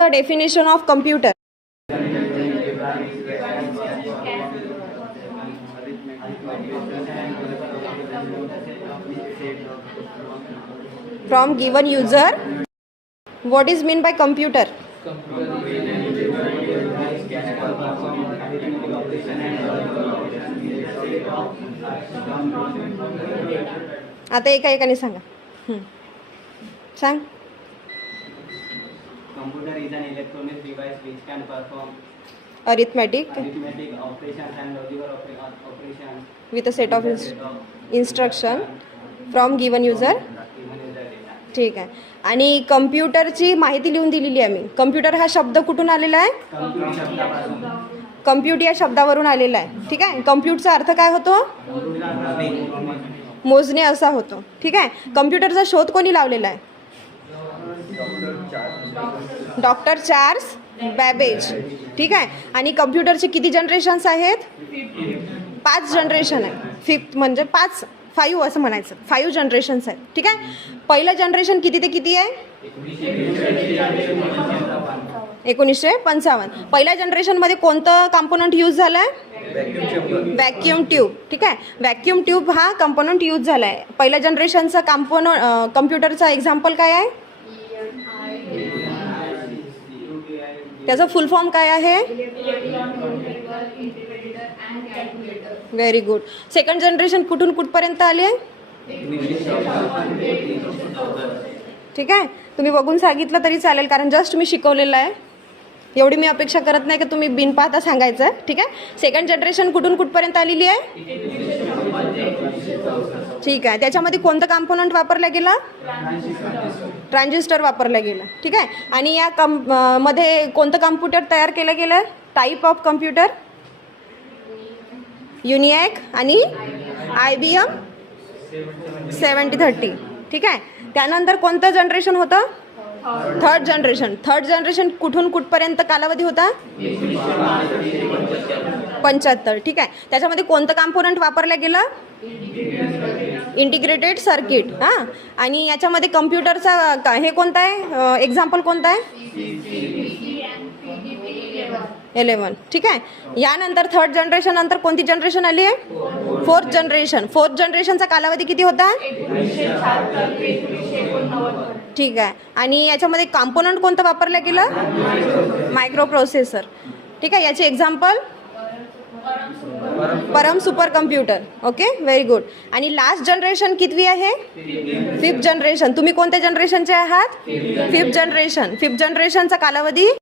The definition of computer. From given user, what is mean by computer? आता एका एकाने सांगा. सांग. Computer is an electronic device which can perform Arithmetic operations and logical operations with a set of instruction from given user. ठीक आहे. आणि कम्प्युटरची माहिती लिहून दिलेली आहे मी. कम्प्युटर हा शब्द कुठून आलेला आहे? कम्प्यूट या शब्दावरून आलेला आहे. ठीक आहे. कम्प्यूटचा अर्थ काय होतो? मोजणे असा होतो. ठीक आहे. कम्प्युटरचा शोध कोणी लावलेला आहे? Doctor Charles Babbage. ठीक आहे. आणि कम्प्युटरचे किती जनरेशन्स आहेत? 5 जनरेशन आहे. 5th म्हणजे 5 असं म्हणायचं. 5 जनरेशन्स आहेत. ठीक आहे. पहिलं जनरेशन किती ते किती आहे? 1955. पहिल्या जनरेशनमध्ये कोणतं कंपोनंट यूज झालं आहे? Vacuum tube. ठीक आहे. व्हॅक्यूम ट्यूब हा कंपोनंट यूज झाला आहे. पहिल्या जनरेशनचा कम्प्युटरचा एक्झाम्पल काय आहे? त्याचा फुल फॉर्म काय आहे? Very good. सेकंड जनरेशन कुठून कुठपर्यंत आली आहे? ठीक आहे. तुम्ही बघून सांगितलं तरी चालेल, कारण जस्ट मी शिकवलेलं आहे. एवढी मी अपेक्षा करत नाही की तुम्ही बिन पाहता सांगायचं. ठीक आहे. सेकंड जनरेशन कुठून कुठपर्यंत आलेली आहे? ठीक आहे. त्याच्यामध्ये कोणतं कंपोनंट वापरला गेला? ट्रान्झिस्टर वापरला गेला. ठीक आहे. आणि या मध्ये कोणतं कम्प्युटर तयार केलं गेलं? टाईप ऑफ कम्प्युटर युनिॲक आणि IBM 7030. ठीक आहे. त्यानंतर कोणतं जनरेशन होतं? Third generation. थर्ड जनरेशन कुठून कुठपर्यंत कालावधी होता? 75. ठीक आहे. त्याच्यामध्ये कोणतं कंपोनंट वापरलं गेलं? Integrated circuit. हां. आणि याच्यामध्ये कम्प्युटरचा हे कोणतं आहे? एक्झाम्पल कोणतं आहे? 11. ठीक आहे. यानंतर थर्ड जनरेशन नंतर कोणती जनरेशन आली आहे? 4th generation. 4th जनरेशनचा कालावधी किती होता? ठीक आहे. आणि याच्यामध्ये कंपोनंट कोणतं वापरलं गेलं? Micro processor. ठीक आहे. याचे एक्झाम्पल? परम super computer. Okay. Very good. आणि लास्ट जनरेशन कितवी आहे? 5th generation. तुम्ही कोणत्या जनरेशनचे आहात? 5th generation. 5th जनरेशनचा कालावधी